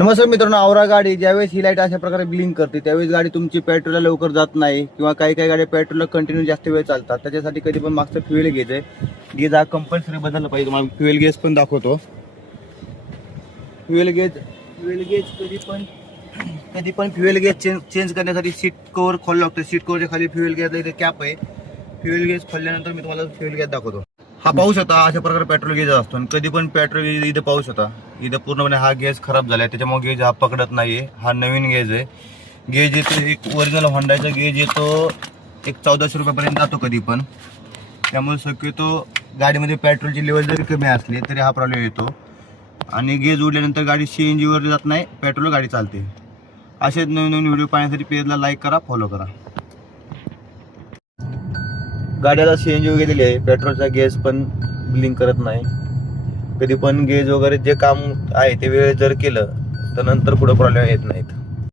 नमस्कार मित्रांनो, आवरा गाडी ज्यावेळेस ही लाईट अशा प्रकारे ब्लिंक करते त्यावेळेस गाडी तुमची पेट्रोलला लवकर जात नाही किंवा काही गाड्या पेट्रोलला कंटिन्यू जास्त वेळ चालतात. त्याच्यासाठी कधी पण मागचं फ्युएल गेज आहे, गेज हा कंपल्सरी बदलला पाहिजे. तुम्हाला फ्युएल गेज पण दाखवतो. फ्युएल गेज कधी पण फ्युएल गेज चेंज करण्यासाठी सीट कव्हर खोलावं लागतं. सीट कव्हरच्या खाली फ्युएल गेजला इथे कॅप आहे. फ्युएल गेज खोलल्यानंतर मी तुम्हाला फ्युएल गेज दाखवतो. हा पाहू शकता अशा प्रकारे पेट्रोल गेज असतो आणि कधी पण पेट्रोल गेज इथे पाहू शकता. इथं पूर्णपणे हा गेज खराब झालाय, त्याच्यामुळे गेज हा पकडत नाहीये. हा नवीन गेज आहे. गेज येतो एक ओरिजिनल होंडाचा गेज येतो, एक 1400 रुपयापर्यंत जातो कधी पण. त्यामुळे शक्यतो गाडीमध्ये पेट्रोलची लेवल जरी कमी असली तरी हा प्रॉब्लेम येतो आणि गेज उडल्यानंतर गाडी CNG वर जात नाही, पेट्रोल गाडी चालते. असेच नवीन व्हिडिओ पाहण्यासाठी पेजला लाईक करा, फॉलो करा. गाड्याला CNG वगैरे दिली आहे, पेट्रोलचा गेज पण ब्लिंक करत नाही. कधी पण गेज वगैरे जे काम आहे ते वेळ जर केलं तर नंतर पुढे प्रॉब्लेम येत नाहीत.